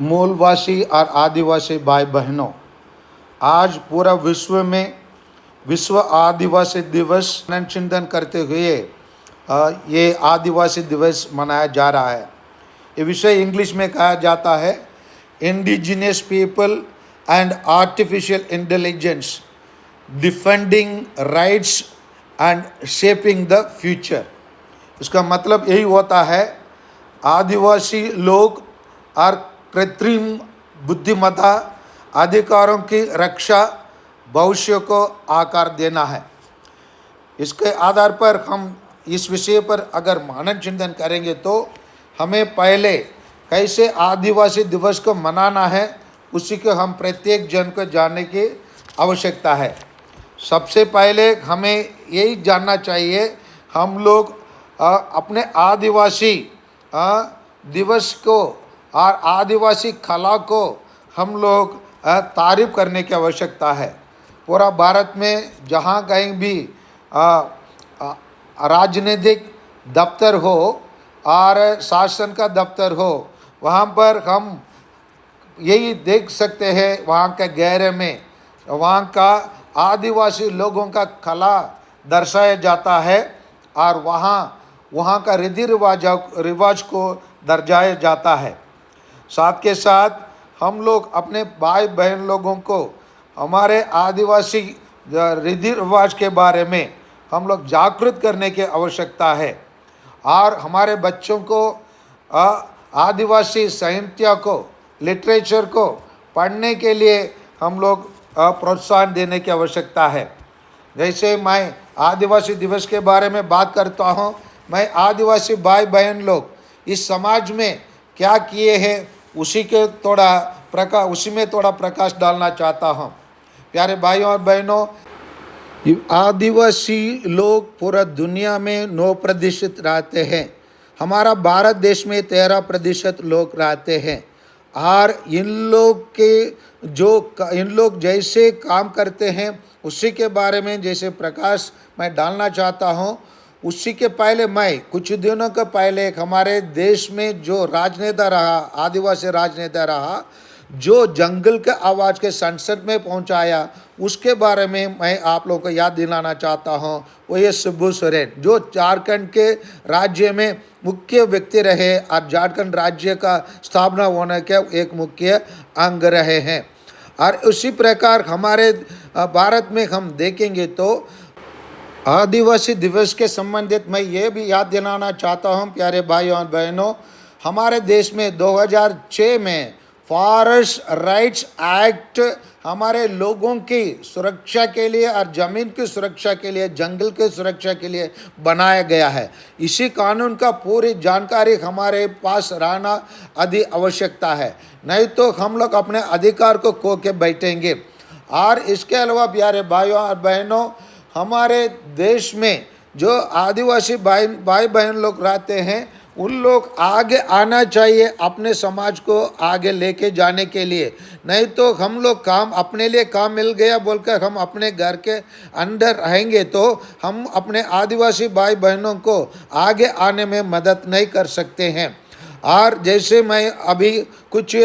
मूलवासी और आदिवासी भाई बहनों, आज पूरा विश्व में विश्व आदिवासी दिवस चिंतन करते हुए ये आदिवासी दिवस मनाया जा रहा है। ये विषय इंग्लिश में कहा जाता है indigenous people and artificial intelligence defending rights and shaping the future. इसका मतलब यही होता है आदिवासी लोग और कृत्रिम बुद्धिमत्ता अधिकारों की रक्षा भविष्य को आकार देना है। इसके आधार पर हम इस विषय पर अगर मनन चिंतन करेंगे तो हमें पहले कैसे आदिवासी दिवस को मनाना है उसी को हम प्रत्येक जन को जानने की आवश्यकता है। सबसे पहले हमें यही जानना चाहिए हम लोग अपने आदिवासी दिवस को और आदिवासी कला को हम लोग तारीफ करने की आवश्यकता है। पूरा भारत में जहाँ कहीं भी राजनीतिक दफ्तर हो और शासन का दफ्तर हो वहाँ पर हम यही देख सकते हैं वहाँ के गहरे में वहाँ का आदिवासी लोगों का कला दर्शाया जाता है और वहाँ का रीति रिवाज को दर्शाया जाता है। साथ के साथ हम लोग अपने भाई बहन लोगों को हमारे आदिवासी रीति रिवाज के बारे में हम लोग जागृत करने की आवश्यकता है और हमारे बच्चों को आदिवासी साहित्य को लिटरेचर को पढ़ने के लिए हम लोग प्रोत्साहन देने की आवश्यकता है। जैसे मैं आदिवासी दिवस के बारे में बात करता हूँ, मैं आदिवासी भाई बहन लोग इस समाज में क्या किए हैं उसी में थोड़ा प्रकाश डालना चाहता हूँ। प्यारे भाइयों और बहनों, आदिवासी लोग पूरा दुनिया में 9% रहते हैं। हमारा भारत देश में 13% लोग रहते हैं और इन लोग जैसे काम करते हैं उसी के बारे में जैसे प्रकाश मैं डालना चाहता हूँ। उसी के पहले मैं कुछ दिनों के पहले हमारे देश में जो राजनेता रहा, आदिवासी राजनेता रहा, जो जंगल के आवाज़ के संसद में पहुंचाया, उसके बारे में मैं आप लोगों को याद दिलाना चाहता हूं। वो ये शिबू सोरेन जो झारखंड के राज्य में मुख्य व्यक्ति रहे और झारखंड राज्य का स्थापना होने के एक मुख्य अंग रहे हैं। और उसी प्रकार हमारे भारत में हम देखेंगे तो आदिवासी दिवस के संबंधित मैं ये भी याद दिलाना चाहता हूँ प्यारे भाइयों और बहनों, हमारे देश में 2006 में फॉरेस्ट राइट्स एक्ट हमारे लोगों की सुरक्षा के लिए और ज़मीन की सुरक्षा के लिए, जंगल की सुरक्षा के लिए बनाया गया है। इसी कानून का पूरी जानकारी हमारे पास रहना अति आवश्यकता है, नहीं तो हम लोग अपने अधिकार को खो के बैठेंगे। और इसके अलावा प्यारे भाइयों और बहनों, हमारे देश में जो आदिवासी भाई बहन लोग रहते हैं उन लोग आगे आना चाहिए अपने समाज को आगे लेके जाने के लिए। नहीं तो हम लोग अपने लिए काम मिल गया बोलकर हम अपने घर के अंदर रहेंगे तो हम अपने आदिवासी भाई बहनों को आगे आने में मदद नहीं कर सकते हैं। और जैसे मैं अभी कुछ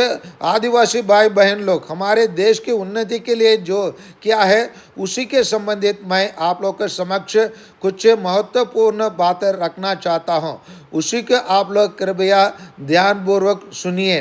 आदिवासी भाई बहन लोग हमारे देश की उन्नति के लिए जो क्या है उसी के संबंधित मैं आप लोग के समक्ष कुछ महत्वपूर्ण बातें रखना चाहता हूँ। उसी के आप लोग कृपया ध्यानपूर्वक सुनिए,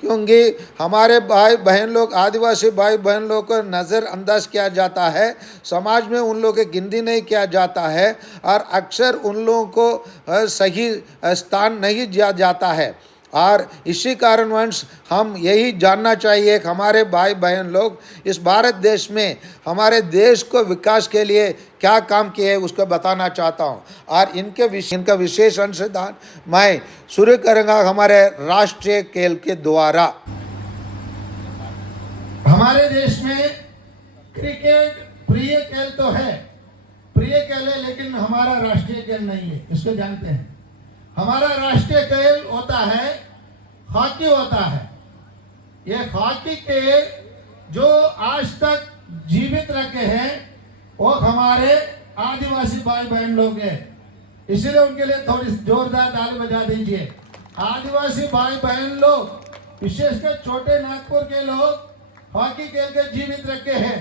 क्योंकि हमारे भाई बहन लोग आदिवासी भाई बहन लोग को नज़रअंदाज किया जाता है, समाज में उन लोगों की गिनती नहीं किया जाता है और अक्सर उन लोगों को सही स्थान नहीं दिया जाता है। और इसी कारणवश हम यही जानना चाहिए कि हमारे भाई बहन लोग इस भारत देश में हमारे देश को विकास के लिए क्या काम किए उसको बताना चाहता हूँ। और इनका विशेष अंशदान मैं शुरू करूँगा हमारे राष्ट्रीय खेल के द्वारा। हमारे देश में क्रिकेट प्रिय खेल तो है, प्रिय खेल है, लेकिन हमारा राष्ट्रीय खेल नहीं है, इसको जानते हैं। हमारा राष्ट्रीय खेल होता है हॉकी होता है। ये हॉकी के जो आज तक जीवित रखे हैं वो हमारे आदिवासी भाई बहन लोग हैं, इसलिए उनके लिए थोड़ी जोरदार ताली बजा दीजिए। आदिवासी भाई बहन लोग विशेषकर छोटे नागपुर के लोग हॉकी खेल के जीवित रखे हैं।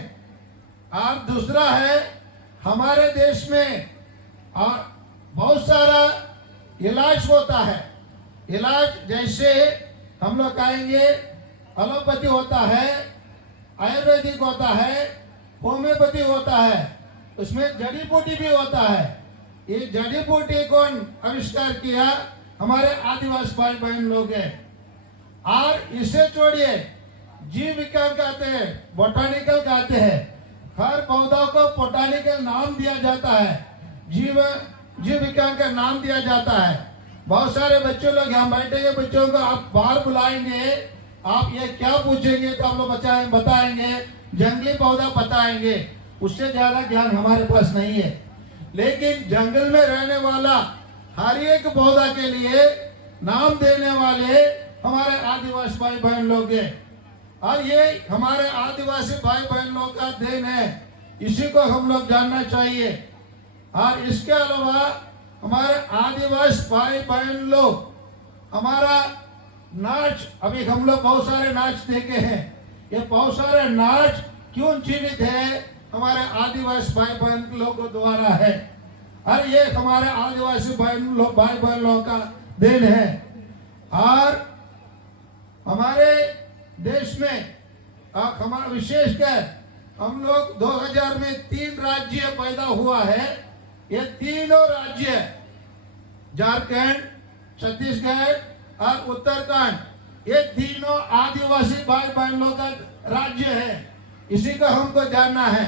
और दूसरा है हमारे देश में और बहुत सारा इलाज होता है। इलाज जैसे हम लोग कहेंगे एलोपैथी होता है, आयुर्वेदिक होता है, होम्योपैथी होता है, उसमें जड़ी बूटी भी होता है। ये जड़ी बूटी कौन आविष्कार किया? हमारे आदिवासी भाई बहन लोग हैं। और इसे छोड़िए, जीव विज्ञान कहते हैं, बोटानिकल कहते हैं। हर पौधा को बोटानिकल नाम दिया जाता है, जीव विज्ञान का नाम दिया जाता है। बहुत सारे बच्चे लोग यहाँ बैठेंगे, बच्चों को आप बाहर बुलाएंगे, आप ये क्या पूछेंगे तो आप लोग बताएंगे, जंगली पौधा बताएंगे। उससे ज्यादा ज्ञान हमारे पास नहीं है। लेकिन जंगल में रहने वाला हर एक पौधा के लिए नाम देने वाले हमारे आदिवासी भाई बहन लोग हैं। और ये हमारे आदिवासी भाई बहन लोग का देन है, इसी को हम लोग जानना चाहिए। और इसके अलावा हमारे आदिवासी भाई बहन लोग हमारा नाच, अभी हम लोग बहुत सारे नाच देखे हैं। ये बहुत सारे नाच क्यों जीवित है? हमारे आदिवासी भाई बहन लोगों द्वारा है। और ये हमारे आदिवासी भाई बहन लोगों का देन है। और हमारे देश में हमारा विशेषकर हम लोग 2000 में 3 राज्य पैदा हुआ है। ये तीनों राज्य झारखंड, छत्तीसगढ़ और उत्तराखंड, ये तीनों आदिवासी भाई बहनों का राज्य है। इसी को हमको जानना है।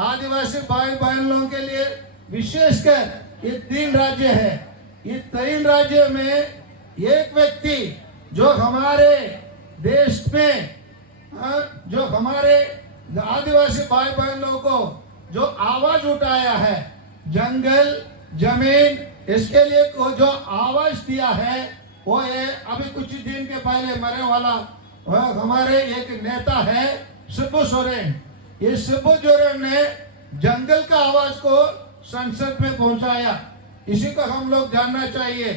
आदिवासी भाई बहनों के लिए विशेषकर ये 3 राज्य है। ये 3 राज्य में एक व्यक्ति जो हमारे देश में जो हमारे आदिवासी भाई बहनों को जो आवाज उठाया है, जंगल जमीन, इसके लिए को जो आवाज दिया है, वो ये अभी कुछ दिन के पहले मरे वाला हमारे एक नेता है शिबू सोरेन। ये शिबू सोरेन ने जंगल का आवाज को संसद में पहुंचाया। इसी को हम लोग जानना चाहिए।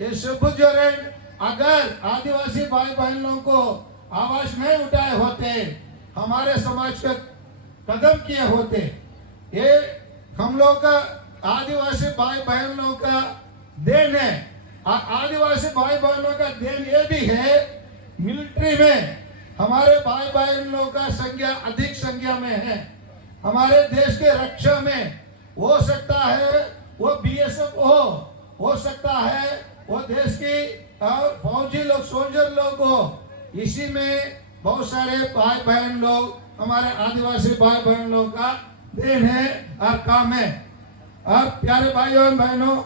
ये शिबू सोरेन अगर आदिवासी भाई बहनों को आवाज नहीं उठाए होते, हमारे समाज का कदम किए होते। ये हम लोग का आदिवासी भाई बहनों का देन है। और आदिवासी भाई बहनों का देन ये भी है, मिलिट्री में हमारे भाई बहनों का संख्या अधिक संख्या में है। हमारे देश के रक्षा में हो सकता है वो बीएसएफ हो सकता है वो देश की फौजी लोग, सोल्जर लोग हो। इसी में बहुत सारे भाई बहन लोग हमारे आदिवासी भाई बहन लोग का देन है और काम है। और प्यारे भाइयों और बहनों,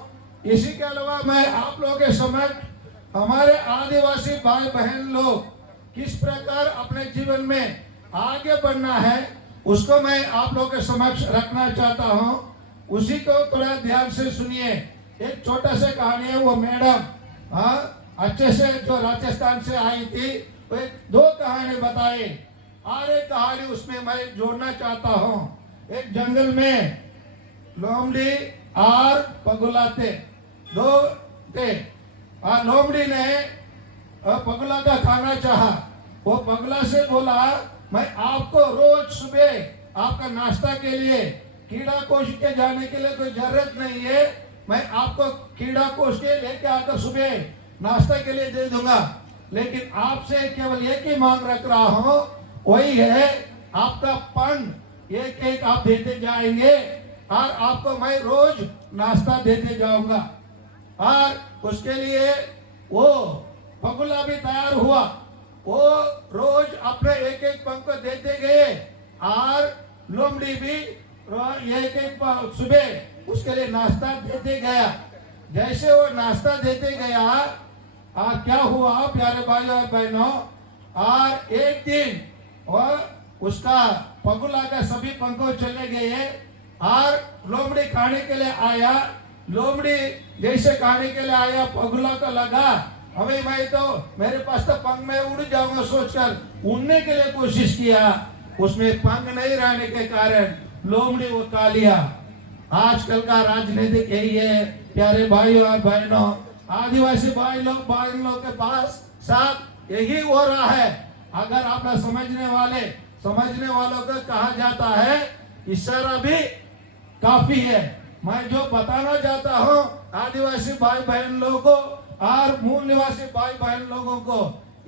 इसी के अलावा मैं आप लोगों के समक्ष हमारे आदिवासी भाई बहन लोग किस प्रकार अपने जीवन में आगे बढ़ना है, उसको मैं आप लोगों के समक्ष रखना चाहता हूं। उसी को थोड़ा ध्यान से सुनिए। एक छोटा सा कहानी है। वो मैडम अच्छे से जो राजस्थान से आई थी, वो 2 कहानी बताई और एक कहानी उसमें मैं जोड़ना चाहता हूँ। एक जंगल में लोमड़ी और पगुला थे, 2 थे। और लोमड़ी ने पगुला का खाना चाहा। वो पगुला से बोला, मैं आपको रोज सुबह आपका नाश्ता के लिए कीड़ा कोश के जाने के लिए कोई जरूरत नहीं है। मैं आपको कीड़ा कोश के लेके आकर सुबह नाश्ता के लिए दे दूंगा, लेकिन आपसे केवल एक ही मांग रख रहा हूं, वही है आपका पंख एक आप देते जाएंगे और आपको मैं रोज नाश्ता देते जाऊंगा। और उसके लिए वो पगुला भी तैयार हुआ। वो रोज अपने एक पंख को देते गए और लोमड़ी भी एक सुबह उसके लिए नाश्ता देते गया। जैसे वो नाश्ता देते गया, क्या हुआ प्यारे भाइयों और बहनों, और एक दिन वो उसका पगुला का सभी पंखों चले गए और लोमड़ी खाने के लिए आया। लोमड़ी जैसे खाने के लिए आया, पगुला को लगा अभी मैं तो मेरे पास तो पंख में उड़ जाऊंगा सोचकर उड़ने के लिए कोशिश किया। उसमें पंख नहीं रहने के कारण लोमड़ी उठा लिया। आजकल का राजनीतिक यही है प्यारे भाइयों और बहनों। आदिवासी भाई लोग के पास साथ यही हो रहा है। अगर आप लोग समझने वालों को कहा जाता है इशारा भी काफी है। मैं जो बताना चाहता हूँ आदिवासी भाई बहन लोगों को और मूल निवासी भाई बहन लोगों को,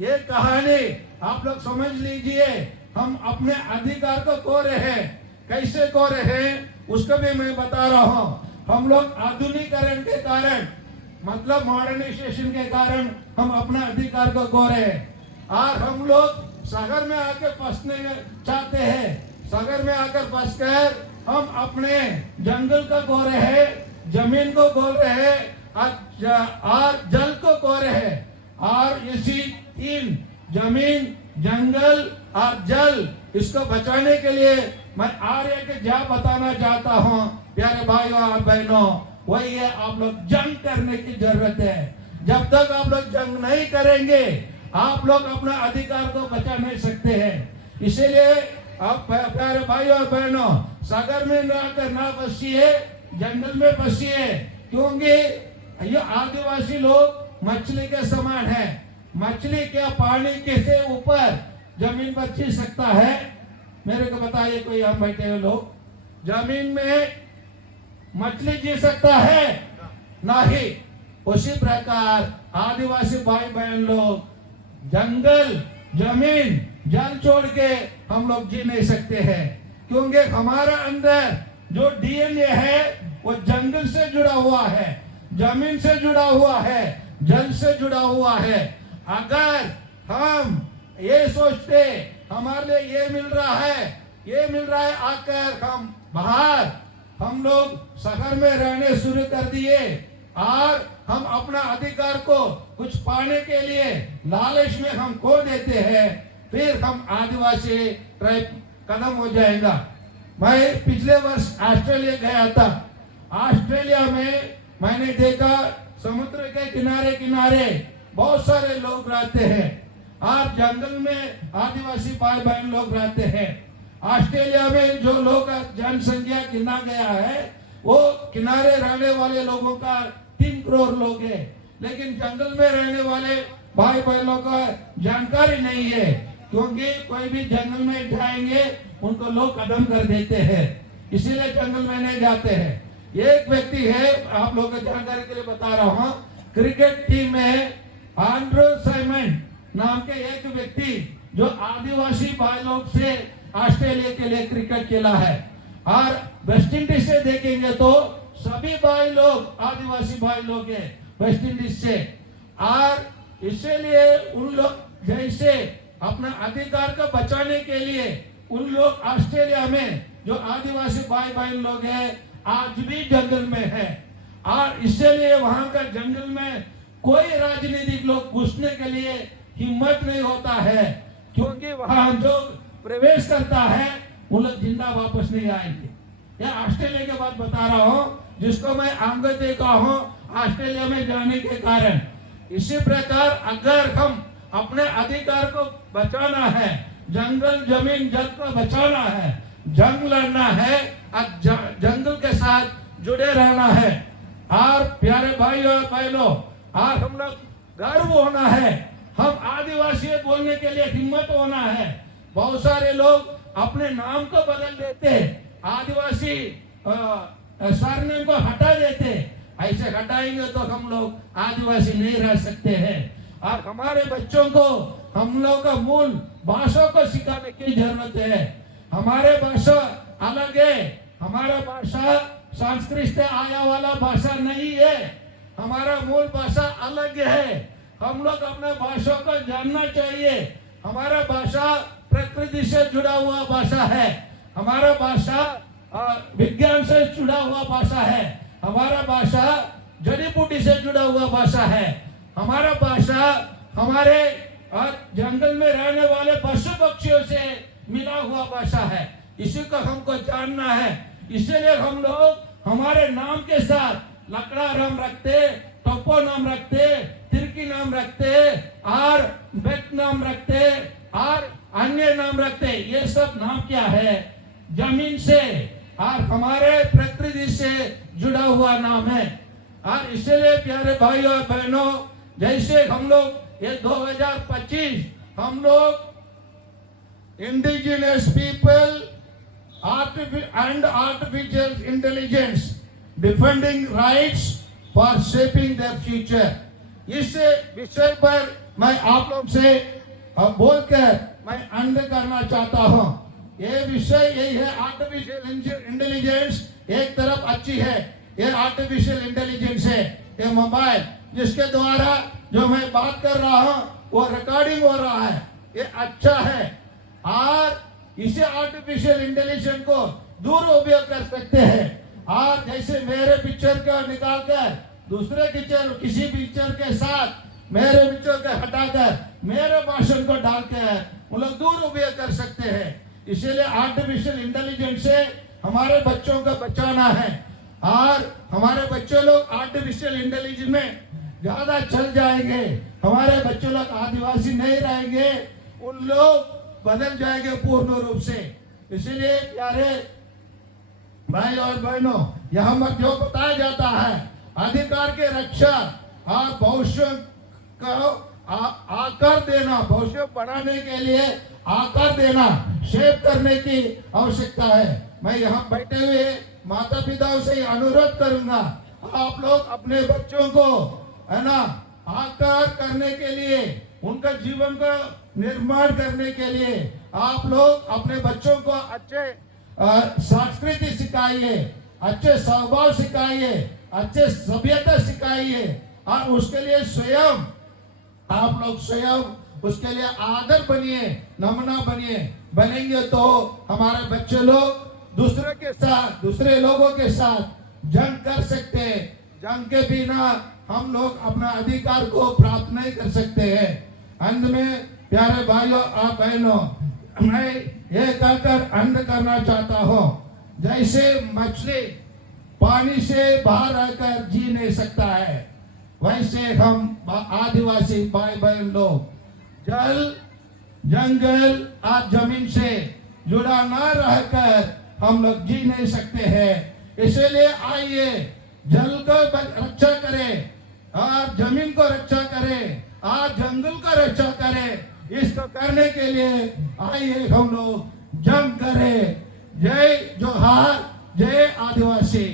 ये कहानी आप लोग समझ लीजिए। हम अपने अधिकार को खो रहे हैं। कैसे खो रहे हैं उसको भी मैं बता रहा हूँ। हम लोग आधुनिकीकरण के कारण, मतलब मॉडर्नाइजेशन के कारण हम अपना अधिकार को खो रहे हैं और हम लोग शहर में आकर फंसने चाहते हैं। शहर में आकर फंसकर हम अपने जंगल को खो रहे हैं, जमीन को खो रहे हैं और जल को खो रहे हैं। और इसी तीन, जमीन, जंगल और जल, इसको बचाने के लिए मैं आर्य के जा बताना चाहता हूँ प्यारे भाइयों और बहनों। वही है, आप लोग जंग करने की जरूरत है। जब तक आप लोग जंग नहीं करेंगे आप लोग अपना अधिकार को बचा नहीं सकते हैं। इसीलिए आप प्यारे भाइयों और बहनों, सागर में ना फंसिए, जंगल में फंसिए, क्योंकि ये आदिवासी लोग मछली के समान है। मछली क्या पानी के से ऊपर जमीन पर जी सकता है? मेरे को बताइए कोई यहाँ बैठे हुए लोग, जमीन में मछली जी सकता है? नहीं। उसी प्रकार आदिवासी भाई बहन लोग जंगल, जमीन, जल छोड़ के हम लोग जी नहीं सकते हैं, क्योंकि हमारा अंदर जो डीएनए है वो जंगल से जुड़ा हुआ है, जमीन से जुड़ा हुआ है, जल से जुड़ा हुआ है। अगर हम ये सोचते हमारे लिए ये मिल रहा है आकर हम बाहर, हम लोग शहर में रहने शुरू कर दिए और हम अपना अधिकार को कुछ पाने के लिए लालच में हम खो देते हैं, फिर हम आदिवासी ट्राइब खत्म हो जाएगा। मैं पिछले वर्ष ऑस्ट्रेलिया गया था। ऑस्ट्रेलिया में मैंने देखा समुद्र के किनारे किनारे बहुत सारे लोग रहते हैं और जंगल में आदिवासी भाई बहन लोग रहते हैं। ऑस्ट्रेलिया में जो लोग जनसंख्या गिना गया है वो किनारे रहने वाले लोगों का 3 करोड़ लोग हैं, लेकिन जंगल में रहने वाले भाई बहनों का जानकारी नहीं है, क्योंकि कोई भी जंगल में जाएंगे उनको लोग खत्म कर देते हैं, इसीलिए जंगल में नहीं जाते हैं। एक व्यक्ति है, आप लोगों को जानकारी के लिए बता रहा हूँ, क्रिकेट टीम में एंड्रू साइमन नाम के एक व्यक्ति जो आदिवासी भाई लोग से ऑस्ट्रेलिया के लिए क्रिकेट खेला है। और वेस्ट इंडीज से देखेंगे तो सभी भाई लोग आदिवासी भाई लोग हैं वेस्ट इंडीज से। और इसीलिए उन लोग जैसे अपना अधिकार को बचाने के लिए उन लोग ऑस्ट्रेलिया में जो आदिवासी भाई बहन लोग हैं आज भी जंगल में है। और इसलिए वहां का जंगल में कोई राजनीतिक लोग घुसने के लिए हिम्मत नहीं होता है, क्योंकि वहां जो प्रवेश करता है वो लोग जिंदा वापस नहीं आएंगे। यह ऑस्ट्रेलिया के बात बता रहा हूँ, जिसको मैं आंगत देखा हूँ ऑस्ट्रेलिया में जाने के कारण। इसी प्रकार अगर हम अपने अधिकार को बचाना है, जंगल, जमीन, जल को बचाना है, जंग लड़ना है और जंगल के साथ जुड़े रहना है। और प्यारे भाई और बहनों, और हम लोग गर्व होना है, हम आदिवासी बोलने के लिए हिम्मत होना है। बहुत सारे लोग अपने नाम को बदल देते, आदिवासी सरनेम को हटा देते। ऐसे हटाएंगे तो हम लोग आदिवासी नहीं रह सकते हैं। और हमारे बच्चों को हम लोग का मूल भाषा को सिखाने की जरूरत है। हमारे भाषा अलग है, हमारा भाषा संस्कृत से आया वाला भाषा नहीं है, हमारा मूल भाषा अलग है। हम लोग अपने भाषा को जानना चाहिए। हमारा भाषा प्रकृति से जुड़ा हुआ भाषा है, हमारा भाषा विज्ञान से जुड़ा हुआ भाषा है, हमारा भाषा जड़ी बूटी से जुड़ा हुआ भाषा है, हमारा भाषा हमारे जंगल में रहने वाले पशु पक्षियों से मिला हुआ भाषा है। इसी को हमको जानना है। इसलिए हम लोग हमारे नाम के साथ लकड़ा नाम रखते, टप्पो नाम रखते, तिरकी नाम रखते और बेट नाम रखते और अन्य नाम रखते। ये सब नाम क्या है? जमीन से और हमारे प्रकृति से जुड़ा हुआ नाम है। और इसलिए प्यारे भाइयों और बहनों, जैसे हम लोग ये 2025 हम लोग indigenous people and artificial intelligence defending rights for shaping their future, इस विषय पर मैं आप लोग से बोलकर मैं अंत करना चाहता हूं। ये विषय यही है, आर्टिफिशियल इंटेलिजेंस एक तरफ अच्छी है, ये आर्टिफिशियल इंटेलिजेंस है, ये मोबाइल जिसके द्वारा जो मैं बात कर रहा हूं वो रिकॉर्डिंग हो रहा है, ये अच्छा है। और इसे आर्टिफिशियल इंटेलिजेंस को दुरुपयोग कर सकते हैं। और जैसे मेरे पिक्चर को निकालकर दूसरे पिक्चर किसी पिक्चर के साथ मेरे पिक्चर को हटाकर मेरे भाषण को डालकर वो लोग दुरुपयोग कर सकते हैं। इसीलिए आर्टिफिशियल इंटेलिजेंस से हमारे बच्चों को बचाना है। और हमारे बच्चे लोग आर्टिफिशियल इंटेलिजेंस में ज्यादा चल जाएंगे, हमारे बच्चे लोग आदिवासी नहीं रहेंगे, उन लोग बदल जाएंगे पूर्ण रूप से। इसीलिए प्यारे भाई और बहनों, यहाँ पर जो बताया जाता है अधिकार के रक्षा और भविष्य को आकार देना, भविष्य बढ़ाने के लिए आकार देना, शेप करने की आवश्यकता है। मैं यहाँ बैठे हुए माता पिताओं से अनुरोध करूंगा, आप लोग अपने बच्चों को है ना आकार करने के लिए, उनका जीवन का निर्माण करने के लिए आप लोग अपने बच्चों को अच्छे संस्कृति सिखाइए, अच्छे स्वभाव सिखाइए, अच्छे सभ्यता सिखाइए। और उसके लिए स्वयं आप लोग स्वयं उसके लिए आदर बनिए, नमूना बनिए। बनेंगे तो हमारे बच्चे लोग दूसरे के साथ, दूसरे लोगों के साथ जंग कर सकते हैं। जंग के बिना हम लोग अपना अधिकार को प्राप्त नहीं कर सकते हैं। अंत में प्यारे भाइयों और बहनों, मैं ये कहकर अंत करना चाहता हूँ, जैसे मछली पानी से बाहर रहकर जी नहीं सकता है, वैसे हम आदिवासी भाई बहन लोग जल, जंगल और जमीन से जुड़ा न रहकर हम लोग जी नहीं सकते हैं। इसलिए आइए जल को रक्षा करें और जमीन को रक्षा करें और जंगल को रक्षा करें। इसको करने के लिए आइए हम लोग जंग करें। जय जोहार, जय आदिवासी।